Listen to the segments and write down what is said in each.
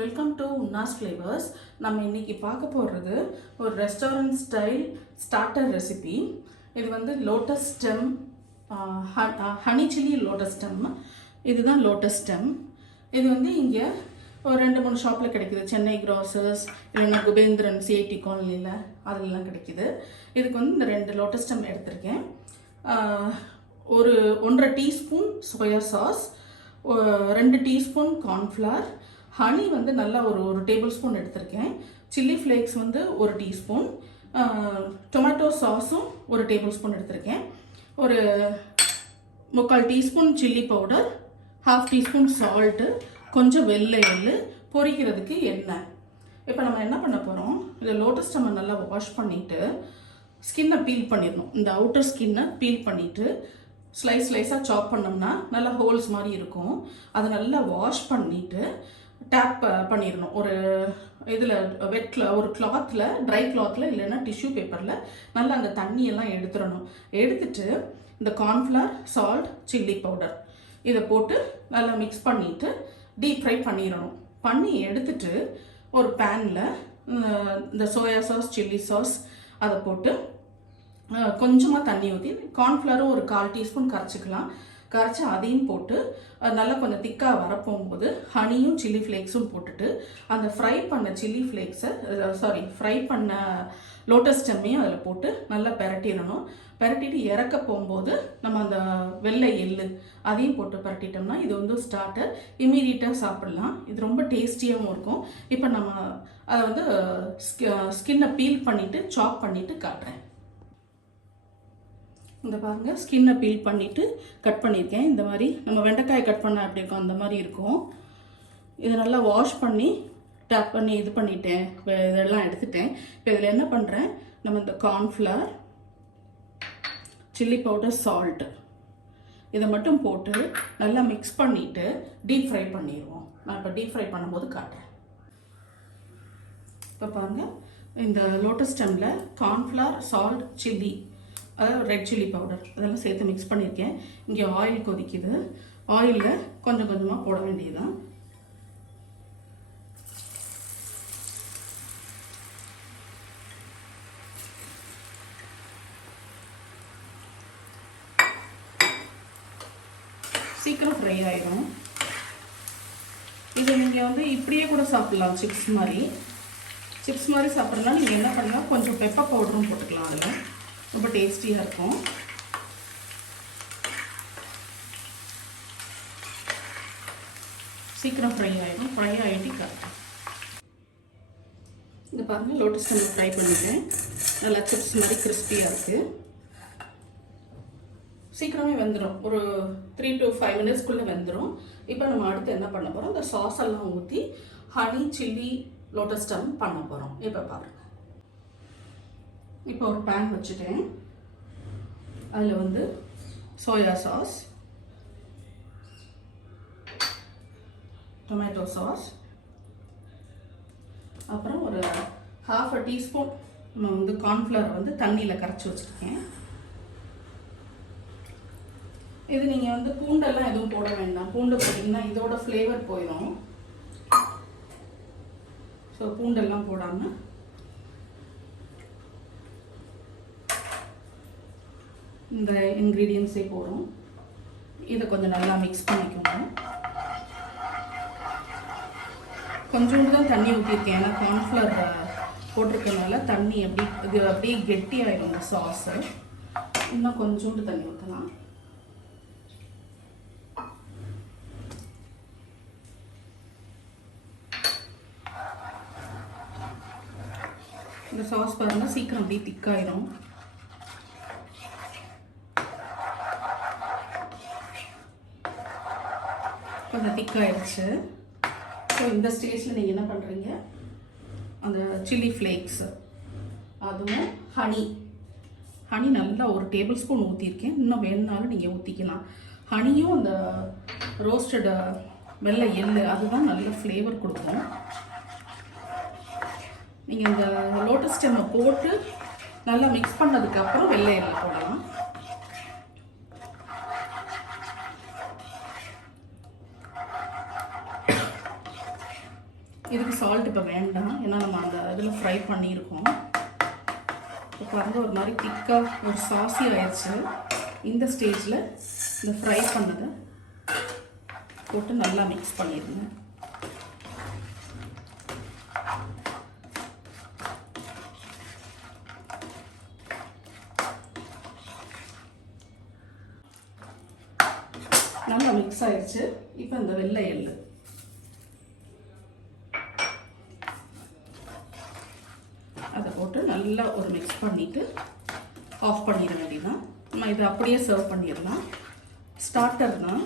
Welcome to உன்னாஸ் flavours. நம்ம இன்றைக்கி பார்க்க போகிறது ஒரு ரெஸ்டாரண்ட் ஸ்டைல் ஸ்டார்டர் ரெசிபி. இது வந்து lotus stem, honey chilli lotus stem. இதுதான் லோட்டஸ் ஸ்டெம். இது வந்து இங்கே ஒரு 2-3 ஷாப்பில் கிடைக்கிது. சென்னை க்ராசர்ஸ் இல்லைன்னா குபேந்திரன் சிஐடி காலனியில் அதெல்லாம் கிடைக்கிது. இதுக்கு வந்து இந்த 2 லோட்டஸ் ஸ்டெம் எடுத்திருக்கேன். ஒரு 1.5 teaspoon soya sauce, 2 teaspoon cornflour, honey வந்து நல்லா ஒரு டேபிள் ஸ்பூன் எடுத்திருக்கேன், சில்லி ஃப்ளேக்ஸ் வந்து 1 டீஸ்பூன், டொமேட்டோ சாஸும் 1 டேபிள் ஸ்பூன் எடுத்திருக்கேன், ஒரு 3/4 teaspoon chilli powder, 1/2 teaspoon salt, கொஞ்சம் வெள்ளை எள்ளு, பொரிக்கிறதுக்கு எண்ணெய். இப்போ நம்ம என்ன பண்ண போகிறோம், இந்த லோட்டஸ் ஸ்டெம்மை நல்லா வாஷ் பண்ணிவிட்டு ஸ்கின்னை பீல் பண்ணிடணும். இந்த அவுட்டர் ஸ்கின்னை பீல் பண்ணிவிட்டு ஸ்லைஸாக சாப் பண்ணோம்னா நல்லா ஹோல்ஸ் மாதிரி இருக்கும். அதை நல்லா வாஷ் பண்ணிவிட்டு டேப் பண்ணிடணும். ஒரு இதில் ஒரு கிளாத்தில், ட்ரை கிளாத்தில் இல்லைன்னா டிஷ்யூ பேப்பரில் நல்லா அந்த தண்ணியெல்லாம் எடுத்துடணும். எடுத்துட்டு இந்த கார்ன்ஃப்ளவர், சால்ட், சில்லி பவுடர் இதை போட்டு நல்லா மிக்ஸ் பண்ணிவிட்டு டீப் ஃப்ரை பண்ணிடணும். பண்ணி எடுத்துட்டு ஒரு பேனில் இந்த சோயா சாஸ், சில்லி சாஸ் அதை போட்டு கொஞ்சமாக தண்ணி ஊற்றி, கார்ன்ஃப்ளவரும் ஒரு 1/4 டீஸ்பூன் கரைச்சிக்கலாம். கரைச்சி அதையும் போட்டு நல்லா கொஞ்சம் திக்காக வரப்போகும்போது ஹனியும் சில்லி ஃப்ளேக்ஸும் போட்டுட்டு அந்த ஃப்ரை பண்ண லோட்டஸ் ஸ்டெம்மையும் அதில் போட்டு நல்லா பெரட்டிடணும். பெரட்டிட்டு இறக்க போகும்போது நம்ம அந்த வெள்ளை எள்ளு அதையும் போட்டு பெரட்டிட்டோம்னா இது வந்து ஸ்டார்டர். இமீடியட்டாக சாப்பிட்லாம். இது ரொம்ப டேஸ்டியாகவும் இருக்கும். இப்போ நம்ம அதை வந்து ஸ்கின்னை பீல் பண்ணிவிட்டு சாப் பண்ணிவிட்டு காட்டுறேன். இந்த பாருங்கள், ஸ்கின்னை பீல் பண்ணிவிட்டு கட் பண்ணியிருக்கேன். இந்த மாதிரி நம்ம வெண்டைக்காயை கட் பண்ணால் எப்படி இருக்கும் அந்த மாதிரி இருக்கும். இதை நல்லா வாஷ் பண்ணி டேப் பண்ணி இது பண்ணிட்டேன். இதெல்லாம் எடுத்துட்டேன். இப்போ இதில் என்ன பண்ணுறேன், நம்ம இந்த கார்ன்ஃப்ளவர், சில்லி பவுடர், சால்ட்டு இதை மட்டும் போட்டு நல்லா மிக்ஸ் பண்ணிவிட்டு டீப் ஃப்ரை பண்ணிடுவோம். நான் இப்போ டீப் ஃப்ரை பண்ணும்போது காட்டுறேன். இப்போ பாருங்கள், இந்த லோட்டஸ் ஸ்டெம்மில் கார்ன்ஃப்ளவர், சால்ட், சில்லி, அதாவது ரெட் சில்லி பவுடர் அதெல்லாம் சேர்த்து மிக்ஸ் பண்ணியிருக்கேன். இங்கே ஆயில் கொதிக்குது. ஆயிலில் கொஞ்சம் கொஞ்சமாக போட வேண்டியதுதான். சீக்கிரம் ஃப்ரை ஆயிடும். இது நீங்கள் வந்து இப்படியே கூட சாப்பிட்லாம். சிப்ஸ் மாதிரி சாப்பிட்றதுனா நீங்கள் என்ன பண்ணலாம், கொஞ்சம் பெப்பர் பவுடரும் போட்டுக்கலாம். அதில் ரொம்ப டேஸ்டியாக இருக்கும். சீக்கிரம் ஃப்ரை ஆகிடும். ஃப்ரை ஆகிட்டு கரெக்டாக இந்த பாருங்கள், லோட்டஸ் ஸ்டெம் ஃப்ரை பண்ணிட்டேன். நல்லா சிப்ஸ் மாதிரி கிறிஸ்பியாக இருக்குது. சீக்கிரமே வெந்துடும். ஒரு 3 to 5 மினிட்ஸ்க்குள்ளே வெந்துடும். இப்போ நம்ம அடுத்து என்ன பண்ண போகிறோம், இந்த சாஸ் எல்லாம் ஊற்றி ஹனி சில்லி லோட்டஸ் ஸ்டெம் பண்ண போகிறோம். இப்போ பாருங்கள், இப்போ ஒரு பேன் வச்சுட்டேன். அதில் வந்து சோயா சாஸ், டொமேட்டோ சாஸ், அப்புறம் ஒரு 1/2 டீஸ்பூன் நம்ம வந்து கார்ன்ஃப்ளவர் வந்து தண்ணியில் கரைச்சி வச்சுருக்கேன். இது நீங்கள் வந்து பூண்டெல்லாம் எதுவும் போட வேண்டாம். பூண்டு போட்டிங்கன்னா இதோட ஃப்ளேவர் போயிடும். ஸோ பூண்டெல்லாம் போடாமல் இந்த இன்க்ரீடியன்ஸே போடும். இதை கொஞ்சம் நல்லா மிக்ஸ் பண்ணிக்கோங்க. கொஞ்சோண்டு தான் தண்ணி ஊற்றிருக்கேன். ஏன்னா கார்ன்ஃப்ளவர் போட்டிருக்கனால தண்ணி அப்படியே கெட்டி ஆகிடும் இந்த சாஸு. இன்னும் கொஞ்சோண்டு தண்ணி ஊற்றலாம். இந்த சாஸ் பாருங்கள், சீக்கிரம் அப்படியே திக்காயிடும். கொஞ்சம் திக்காயிடுச்சு. ஸோ இந்த ஸ்டேஜில் நீங்கள் என்ன பண்ணுறீங்க, அந்த சில்லி ஃப்ளேக்ஸ் அதுவும் ஹனி நல்லா 1 டேபிள் ஸ்பூன் ஊற்றிருக்கேன். இன்னும் வேணுனாலும் நீங்கள் ஊற்றிக்கலாம். ஹனியும் அந்த ரோஸ்டட் வெள்ளை எள்ளு அதுதான் நல்ல ஃப்ளேவர் கொடுக்கும். நீங்கள் இந்த லோட்டஸ் ஸ்டெம்மை போட்டு நல்லா மிக்ஸ் பண்ணதுக்கப்புறம் வெள்ளை எள்ளு போடலாம். இதுக்கு சால்ட் இப்போ வேண்டாம், ஏன்னா நம்ம அந்த இதில் ஃப்ரை பண்ணியிருக்கோம். இப்போ பாருங்கள் ஒரு மாதிரி திக்காக ஒரு சாஸி ஆயிடுச்சு. இந்த ஸ்டேஜில் இந்த ஃப்ரை பண்ணதை போட்டு நல்லா மிக்ஸ் பண்ணிடுங்க. நல்லா மிக்ஸ் ஆயிடுச்சு. இப்போ இந்த வெள்ளை எள்ளு அதை போட்டு நல்லா ஒரு மிக்ஸ் பண்ணிவிட்டு ஆஃப் பண்ணிட வேண்டியதான். நம்ம இதை அப்படியே சர்வ் பண்ணிடலாம். ஸ்டார்டர் தான்.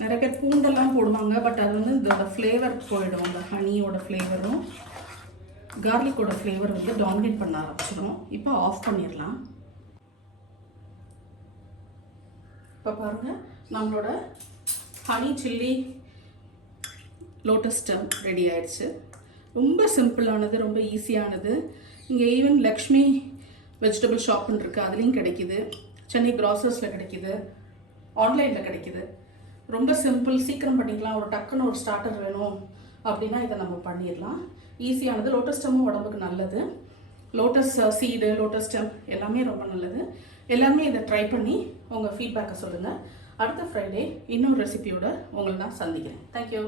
நிறைய பேர் பூண்டெல்லாம் போடுவாங்க, பட் அது வந்து இதோட ஃப்ளேவர் போயிடும். அந்த ஹனியோட ஃப்ளேவரும் கார்லிக்கோட ஃப்ளேவர் வந்து டாமினேட் பண்ண ஆரம்பிச்சிடும். இப்போ ஆஃப் பண்ணிடலாம். இப்போ பாருங்கள், நம்மளோட honey chilli lotus stem ready ஆயிடுச்சு. ரொம்ப சிம்பிளானது, ரொம்ப ஈஸியானது. இங்கே ஈவன் லக்ஷ்மி வெஜிடபிள் ஷாப்னு இருக்குது, அதுலேயும் கிடைக்கிது. சென்னை க்ராசர்ஸில் கிடைக்கிது, ஆன்லைனில் கிடைக்கிது. ரொம்ப சிம்பிள், சீக்கிரம் பண்ணிக்கலாம். ஒரு டக்குன்னு ஒரு ஸ்டார்டர் வேணும் அப்படின்னா இதை நம்ம பண்ணிடலாம். ஈஸியானது. லோட்டஸ் ஸ்டெம்மும் உடம்புக்கு நல்லது. லோட்டஸ் சீடு, லோட்டஸ் ஸ்டெம் எல்லாமே ரொம்ப நல்லது. எல்லாமே இதை ட்ரை பண்ணி உங்கள் ஃபீட்பேக்கை சொல்லுங்கள். அடுத்த ஃப்ரைடே இன்னொரு ரெசிபியோட உங்களை நான் சந்திக்கிறேன். தேங்க்யூ.